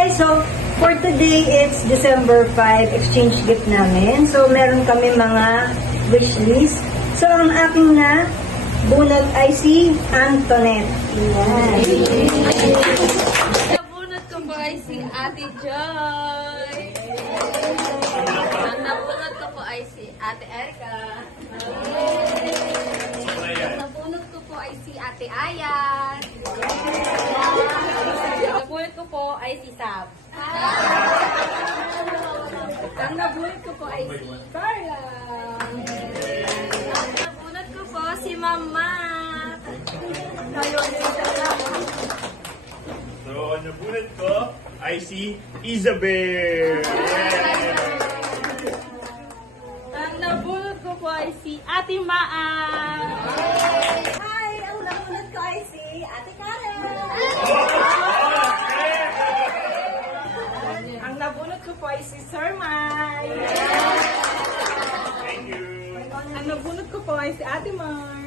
guys! So, for today, it's December 5, exchange gift namin. So, meron kami mga wishlist. So, ang aking na bunot ay si Antoinette. Ayan. Nabunot ko po ay si Ate Joy. Ang nabunot ko po ay si Ate Erica. Ang nabunot ko po ay si Ate Ayan. Ang nabunot ko po ay si Sab. Ang nabunot ko po ay si Carla. Ang nabunot ko po si Mama. So, ang nabunot ko ay si Isabel. Ang nabunot ko po ay si Ate Maan. Hi! Ang nabunod ko ay si Ate Karen. Ang nabunot ko po ay si Sir Mai. Thank you. Ang nabunot ko po ay si Ate Mar.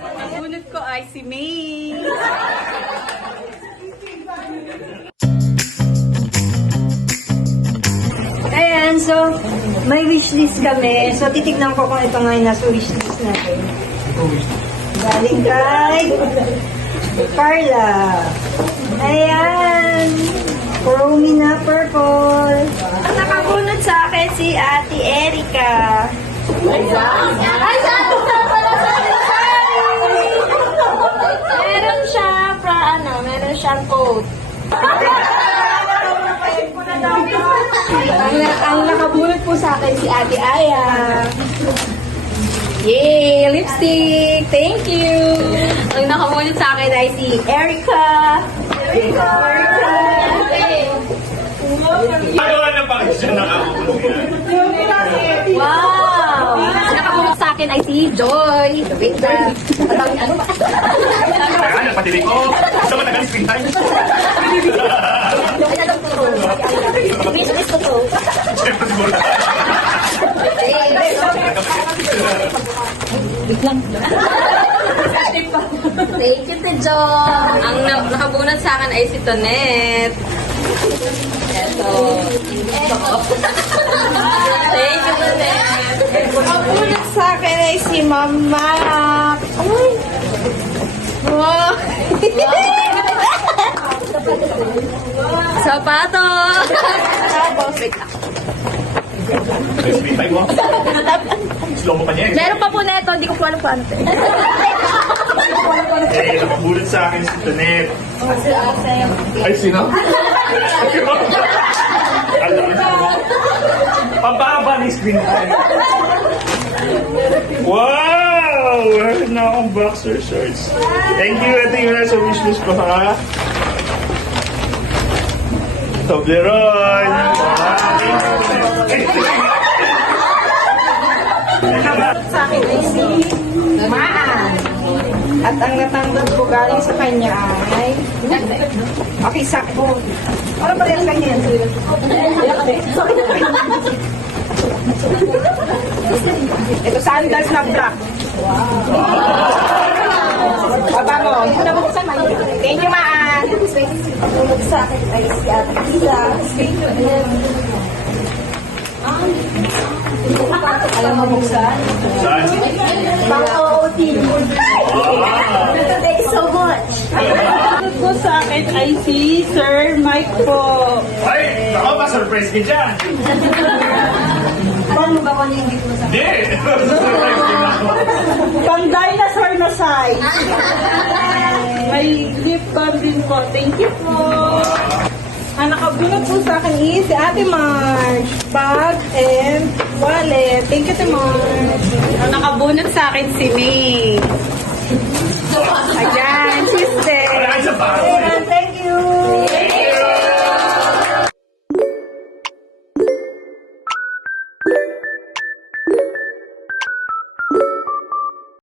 Ang nabunot ko ay si May. Ayan, so, may wishlist kami. So, titignan ko kung ito nga yung nasa wishlist natin. Galing kay Carla. Ayan. Chromie na purple. Ang nakabunod sa akin si Ate Erica. Ay, sabi sa pala sa Meron siya, meron siyang coat. Ang nakabunot po sa akin si Ate Aya. Yay! Lipstick! Thank you! Ang nakabunot sa akin ay si Erica. Erica! Magawa na pa kasi siya nakabunot. Wow! Ang nakabunot sa akin ay si Joy. Wait na. Ano ba? Kaya napadilig ko. Gusto mo tagal screen time? Wish ko to. Siyempre siguro. Thank you, Tejo. Ang nakabunot sa akin ay si Tonet. Eto. Thank you, Tonet. Nakabunot sa akin ay si Mama. Ay. Wow. Sapato. Wait lang. May screen time mo? Slow mo pa niya eh. Meron pa po neto, hindi ko po alam paano. Eh, nakabunot sa akin si Tonet. Ay, sino? Alam mo. Pababa ni screen time. Wow! Meron na akong boxer shorts. Thank you, ate Yuna, sa wishlist ko, ha? Toblerone! Sa akin ay si Maan. At ang natanggap ko galing sa kanya ay... Okay, sakto. Ano ba yung kanya? Ito, sandals na black. Baba mo. Thank you, Maan. Nabunod sa akin ay si Ate Kila. Alam mo buksan? Saan? Pang-OOT. Thank you so much. Ang ko sa akin ay si Sir Mike po. Ay! Ako ba, surprise ka dyan? Alam mo ba kung ano yung gift mo sa Hindi! Surprise ka na ako. Pang dinosaur na size. May lip balm din po. Thank you po. Ang nakabunot po sa akin is si Ate Marge. Bag and wallet. Thank you, Ate Marge. Ang nakabunot sa akin si May. Ayan.